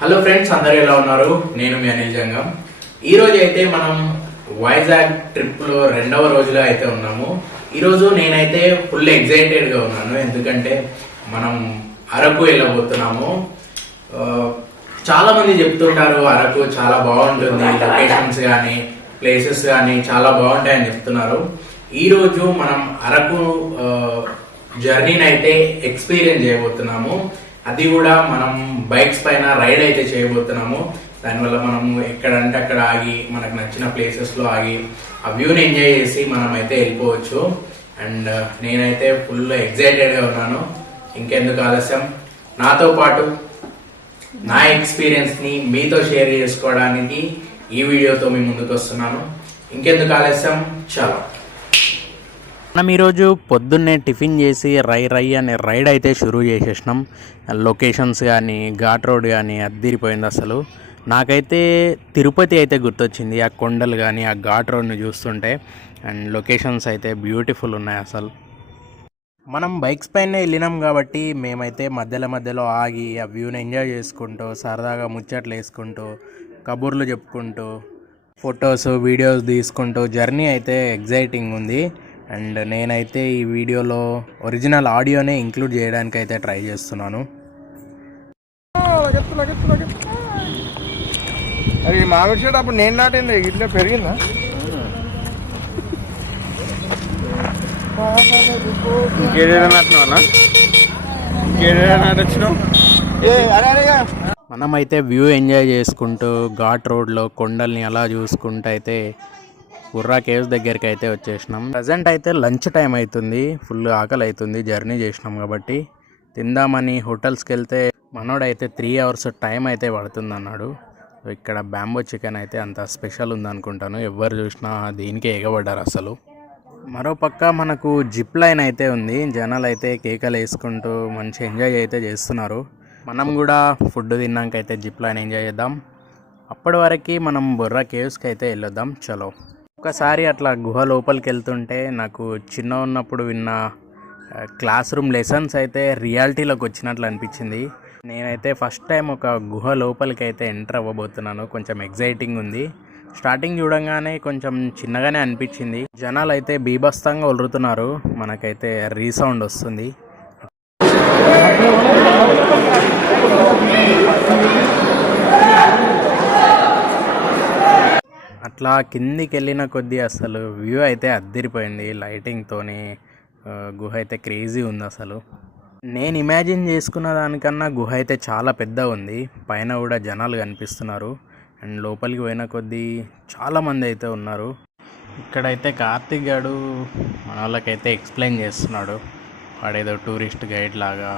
Hello friends, అందరూ ఎలా ఉన్నారు? నేను మీ అనిల్ జంగం. ఈ రోజు అయితే మనం వైజాగ్ ట్రిప్ లో రెండవ రోజులో అయితే ఉన్నాము. ఈ రోజు నేనైతే ఫుల్ ఎక్సైటెడ్ గా ఉన్నాను, ఎందుకంటే మనం అరకు వెళ్ళబోతున్నాము. చాలా మంది చెప్తుంటారు అరకు చాలా బాగుంటుంది, లొకేషన్స్ కానీ ప్లేసెస్ కానీ చాలా బాగుంటాయని చెప్తున్నారు. ఈ రోజు మనం అరకు జర్నీని అయితే ఎక్స్పీరియన్స్ చేయబోతున్నాము. అది కూడా మనం బైక్స్ పైన రైడ్ అయితే చేయబోతున్నాము. దానివల్ల మనము ఎక్కడంటే అక్కడ ఆగి మనకు నచ్చిన ప్లేసెస్ లో ఆగి ఆ వ్యూని ఎంజాయ్ చేసి మనం అయితే వెళ్ళిపోవచ్చు. అండ్ నేనైతే ఫుల్ ఎక్సైటెడ్ గా ఉన్నాను. ఇంకెందుకు ఆలస్యం, నాతో పాటు నా ఎక్స్పీరియన్స్ ని మీతో షేర్ చేసుకోవడానికి ఈ వీడియోతో మీ ముందుకు వస్తున్నాను. ఇంకెందుకు ఆలస్యం, చాలా మనం ఈరోజు పొద్దున్నే టిఫిన్ చేసి రై అనే రైడ్ అయితే షురూ చేసేసినాం. లొకేషన్స్ కానీ ఘాట్ రోడ్ కానీ అద్దిరిపోయింది. అసలు నాకైతే తిరుపతి అయితే గుర్తొచ్చింది, ఆ కొండలు కానీ ఆ ఘాట్ రోడ్ని చూస్తుంటే. అండ్ లొకేషన్స్ అయితే బ్యూటిఫుల్ ఉన్నాయి. అసలు మనం బైక్స్ పైన వెళ్ళినాం కాబట్టి మేమైతే మధ్యలో ఆగి ఆ వ్యూని ఎంజాయ్ చేసుకుంటూ సరదాగా ముచ్చట్లు వేసుకుంటూ కబుర్లు చెప్పుకుంటూ ఫొటోస్ వీడియోస్ తీసుకుంటూ జర్నీ అయితే ఎగ్జైటింగ్ ఉంది. అండ్ నేనైతే ఈ వీడియోలో ఒరిజినల్ ఆడియోనే ఇంక్లూడ్ చేయడానికి అయితే ట్రై చేస్తున్నాను. అది మామిడి చెట్టు అప్పుడు నేను నాటింది ఇట్లా పెరిగిందా? ఇంకేదైనా నాటినావా? ఇంకేదైనా నాటొచ్చినావు? మనమైతే వ్యూ ఎంజాయ్ చేసుకుంటూ ఘాట్ రోడ్లో కొండల్ని అలా చూసుకుంటూ అయితే బుర్రా కేవ్స్ దగ్గరికి అయితే వచ్చేసినాం. ప్రజెంట్ అయితే లంచ్ టైం అవుతుంది, ఫుల్ ఆకలి అవుతుంది. జర్నీ చేసినాం కాబట్టి తిందామని హోటల్స్కి వెళ్తే మనోడైతే 3 hours టైం అయితే పడుతుంది అన్నాడు. ఇక్కడ బ్యాంబో చికెన్ అయితే అంత స్పెషల్ ఉందనుకుంటాను. ఎవరు చూసినా దీనికే ఎగబడ్డారు అసలు. మరోపక్క మనకు జిప్ లైన్ అయితే ఉంది. జనాలు అయితే కేకలు వేసుకుంటూ మంచి ఎంజాయ్ అయితే చేస్తున్నారు. మనం కూడా ఫుడ్ తిన్నాక అయితే జిప్ లైన్ ఎంజాయ్ చేద్దాం. అప్పటి వరకు మనం బుర్రా కేవ్స్కి అయితే వెళ్ళొద్దాం. చలో. ఒకసారి అట్లా గుహ లోపలికి వెళ్తుంటే నాకు చిన్న ఉన్నప్పుడు విన్న క్లాస్ రూమ్ లెసన్స్ అయితే రియాలిటీలోకి వచ్చినట్లు అనిపించింది. నేనైతే ఫస్ట్ టైం ఒక గుహ లోపలికి అయితే ఎంటర్ అవ్వబోతున్నాను. కొంచెం ఎగ్జైటింగ్ ఉంది. స్టార్టింగ్ చూడంగానే కొంచెం చిన్నగానే అనిపించింది. జనాలు అయితే బీభత్సంగా ఒలురుతున్నారు, మనకైతే రీసౌండ్ వస్తుంది. అట్లా కిందికి వెళ్ళిన కొద్దీ అసలు వ్యూ అయితే అద్దిరిపోయింది. లైటింగ్తోని గుహ అయితే క్రేజీ ఉంది. అసలు నేను ఇమాజిన్ చేసుకున్న దానికన్నా గుహ అయితే చాలా పెద్ద ఉంది. పైన కూడా జనాలు కనిపిస్తున్నారు. అండ్ లోపలికి పోయిన కొద్దీ చాలామంది అయితే ఉన్నారు. ఇక్కడైతే కార్తిక్ గారు మన వాళ్ళకైతే ఎక్స్ప్లెయిన్ చేస్తున్నాడు. వాడేదో టూరిస్ట్ గైడ్ లాగా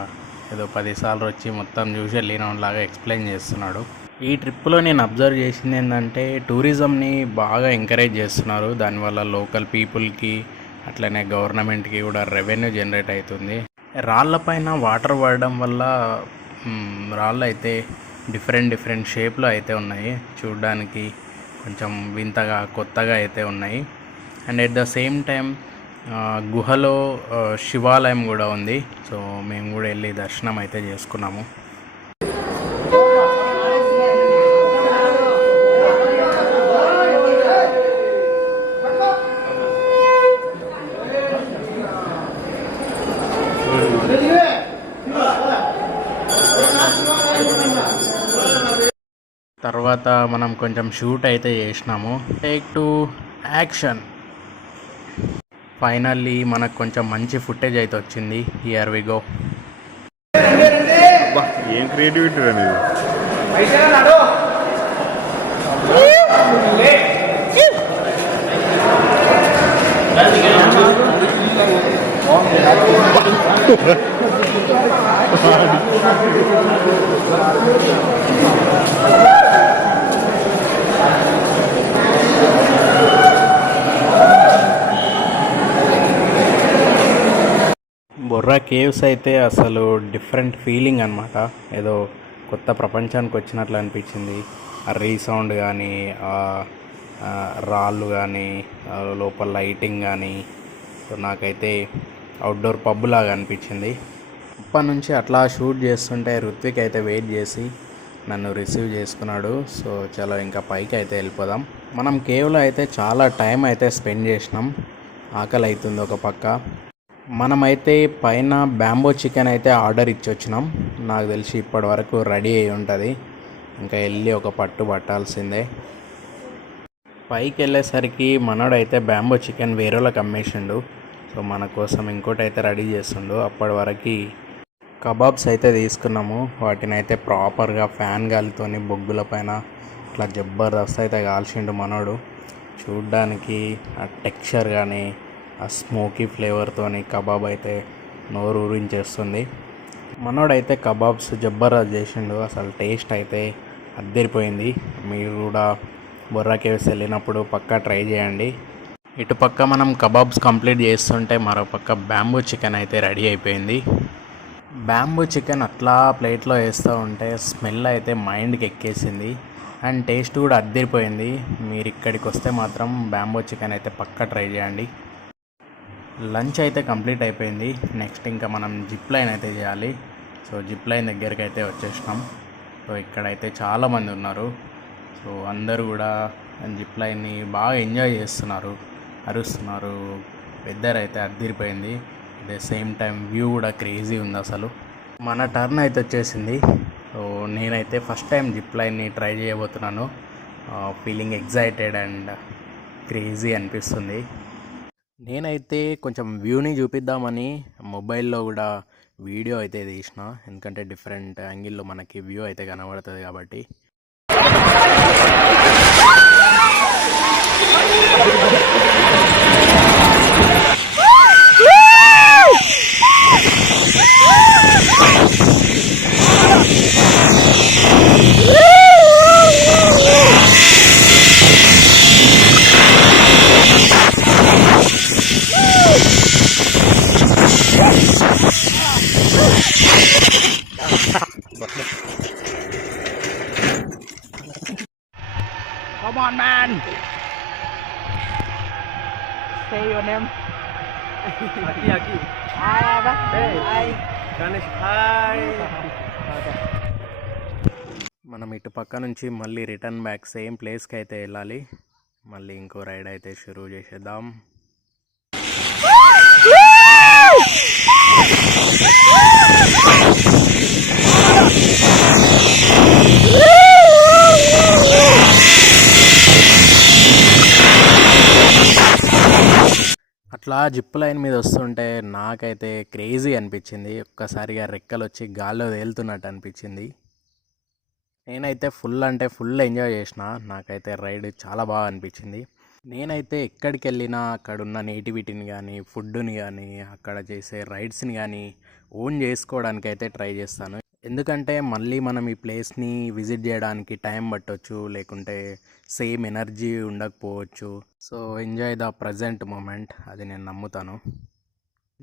ఏదో 10 సార్లు వచ్చి మొత్తం చూసి వెళ్ళిన లాగా ఎక్స్ప్లెయిన్ చేస్తున్నాడు. ఈ ట్రిప్లో నేను అబ్జర్వ్ చేసింది ఏంటంటే టూరిజంని బాగా ఎంకరేజ్ చేస్తున్నారు. దానివల్ల లోకల్ పీపుల్కి అట్లనే గవర్నమెంట్కి కూడా రెవెన్యూ జనరేట్ అవుతుంది. రాళ్ళపైన వాటర్ పడడం వల్ల రాళ్ళు అయితే డిఫరెంట్ షేప్లో అయితే ఉన్నాయి. చూడడానికి కొంచెం వింతగా కొత్తగా అయితే ఉన్నాయి. And at the same time గుహలో శివాలయం కూడా ఉంది. సో మేము కూడా వెళ్ళి దర్శనం అయితే చేసుకున్నాము. తర్వాత మనం కొంచెం షూట్ అయితే చేసినాము. Take 2 action. ఫైనల్లీ మనకు కొంచెం మంచి ఫుటేజ్ అయితే వచ్చింది. Here we go. ఏం క్రియేటివిటీ అనేది. బుర్రా కేవ్స్ అయితే అసలు డిఫరెంట్ ఫీలింగ్ అనమాట. ఏదో కొత్త ప్రపంచానికి వచ్చినట్లు అనిపించింది. ఆ రీసౌండ్ కానీ రాళ్ళు కానీ లోపల లైటింగ్ కానీ నాకైతే అవుట్డోర్ పబ్ లాగా అనిపించింది. అప్పటి నుంచి అట్లా షూట్ చేస్తుంటే రుత్విక్ అయితే వెయిట్ చేసి నన్ను రిసీవ్ చేసుకున్నాడు. సో చలో ఇంకా పైకి అయితే వెళ్ళిపోదాం. మనం కేవ్లో అయితే చాలా టైం అయితే స్పెండ్ చేసినాం. ఆకలి అవుతుంది ఒక పక్క. మనమైతే పైన బ్యాంబో చికెన్ అయితే ఆర్డర్ ఇచ్చి వచ్చినాం. నాకు తెలిసి ఇప్పటి వరకు రెడీ అయి ఉంటుంది. ఇంకా వెళ్ళి ఒక పట్టు పట్టాల్సిందే. పైకి వెళ్ళేసరికి మనోడైతే బ్యాంబో చికెన్ వేరేలోకి అమ్మేసిండు. సో మన కోసం ఇంకోటి అయితే రెడీ చేస్తుండు. అప్పటి వరకు కబాబ్స్ అయితే తీసుకున్నాము. వాటిని అయితే ప్రాపర్గా ఫ్యాన్ గాలితోని బొగ్గుల పైన ఇట్లా జబర్దస్త్ అయితే కాల్చిండు మనోడు. చూడ్డానికి ఆ టెక్స్చర్ కానీ ఆ స్మోకీ ఫ్లేవర్తోని కబాబ్ అయితే నోరు ఊరించేస్తుంది. మనోడైతే కబాబ్స్ జబర్దస్త్ చేసిండు. అసలు టేస్ట్ అయితే అద్దరిపోయింది. మీరు కూడా బొర్రా కేవ్స్ వెళ్ళినప్పుడు పక్కా ట్రై చేయండి. ఇటు పక్క మనం కబాబ్స్ కంప్లీట్ చేస్తుంటే మరో పక్క బ్యాంబూ చికెన్ అయితే రెడీ అయిపోయింది. బ్యాంబూ చికెన్ అట్లా ప్లేట్లో వేస్తూ ఉంటే స్మెల్ అయితే మైండ్కి ఎక్కేసింది. అండ్ టేస్ట్ కూడా అద్దరిపోయింది. మీరు ఇక్కడికి వస్తే మాత్రం బ్యాంబూ చికెన్ అయితే పక్కా ట్రై చేయండి. లంచ్ అయితే కంప్లీట్ అయిపోయింది. నెక్స్ట్ ఇంకా మనం జిప్ లైన్ అయితే చేయాలి. సో జిప్ లైన్ దగ్గరికి అయితే వచ్చేసినాం. సో ఇక్కడైతే చాలామంది ఉన్నారు. సో అందరూ కూడా జిప్ లైన్ని బాగా ఎంజాయ్ చేస్తున్నారు, అరుస్తున్నారు. వెదర్ అయితే అద్దరిపోయింది. At the same time view కూడా క్రేజీ ఉంది. అసలు మన టర్న్ అయితే వచ్చేసింది. సో నేనైతే ఫస్ట్ టైం జిప్ లైన్ని ట్రై చేయబోతున్నాను. ఫీలింగ్ ఎగ్జైటెడ్ అండ్ క్రేజీ అనిపిస్తుంది. నేనైతే కొంచెం వ్యూని చూపిద్దామని మొబైల్లో కూడా వీడియో అయితే తీసిన. ఎందుకంటే డిఫరెంట్ యాంగిల్లో మనకి వ్యూ అయితే కనబడుతుంది కాబట్టి. Come on, man! Say your name. Aki. Hi. Ganesh, hi. మనం ఇటు పక్క నుంచి మళ్ళీ రిటర్న్ బ్యాక్ సేమ్ ప్లేస్కి అయితే వెళ్ళాలి. మళ్ళీ ఇంకో రైడ్ అయితే షురూ చేసేద్దాం. అట్లా జిప్ లైన్ మీద వస్తుంటే నాకైతే క్రేజీ అనిపించింది. ఒక్కసారిగా రెక్కలు వచ్చి గాల్లో తేలుతున్నట్టు అనిపించింది. నేనైతే ఫుల్ అంటే ఫుల్ ఎంజాయ్ చేసిన. నాకైతే రైడ్ చాలా బాగా అనిపించింది. నేనైతే ఎక్కడికి వెళ్ళినా అక్కడున్న నేటివిటీని కానీ, ఫుడ్ని కానీ, అక్కడ చేసే రైడ్స్ని కానీ ఓన్ చేసుకోవడానికి అయితే ట్రై చేస్తాను. ఎందుకంటే మళ్ళీ మనం ఈ ప్లేస్ని విజిట్ చేయడానికి టైం పట్టవచ్చు, లేకుంటే సేమ్ ఎనర్జీ ఉండకపోవచ్చు. So enjoy the present moment, అది నేను నమ్ముతాను.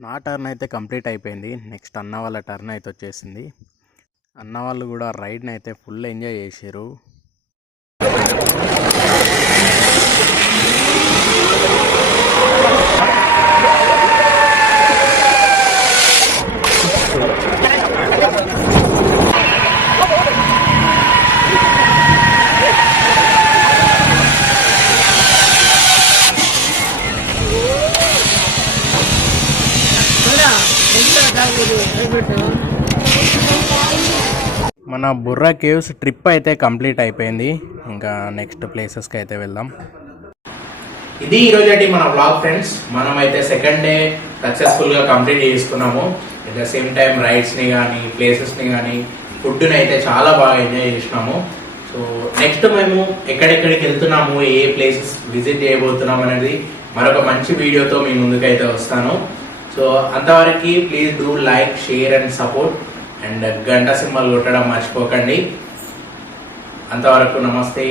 నా టర్న్ అయితే కంప్లీట్ అయిపోయింది. నెక్స్ట్ అన్న వాళ్ళ టర్న్ అయితే వచ్చేసింది. అన్న వాళ్ళు కూడా రైడ్ని అయితే ఫుల్ ఎంజాయ్ చేసారు. మన బుర్రా కేవ్స్ ట్రిప్ అయితే కంప్లీట్ అయిపోయింది. ఇంకా నెక్స్ట్ ప్లేసెస్కి అయితే వెళ్దాం. ఇది ఈరోజు మన వ్లాగ్ ఫ్రెండ్స్. మనం అయితే సెకండ్ డే సక్సెస్ఫుల్గా కంప్లీట్ చేసుకున్నాము. అట్ ద సేమ్ టైం రైడ్స్ని కానీ, ప్లేసెస్ని కానీ, ఫుడ్ని అయితే చాలా బాగా ఎంజాయ్ చేసినాము. సో నెక్స్ట్ మేము ఎక్కడెక్కడికి వెళ్తున్నాము, ఏ ప్లేసెస్ విజిట్ చేయబోతున్నాం అనేది మరొక మంచి వీడియోతో మీ ముందుకైతే వస్తాను. సో అంతవరకు please do like, share and support and గంట సింబల్ కొట్టడం మర్చిపోకండి. అంతవరకు నమస్తే.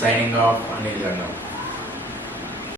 Signing off Anil Gangam.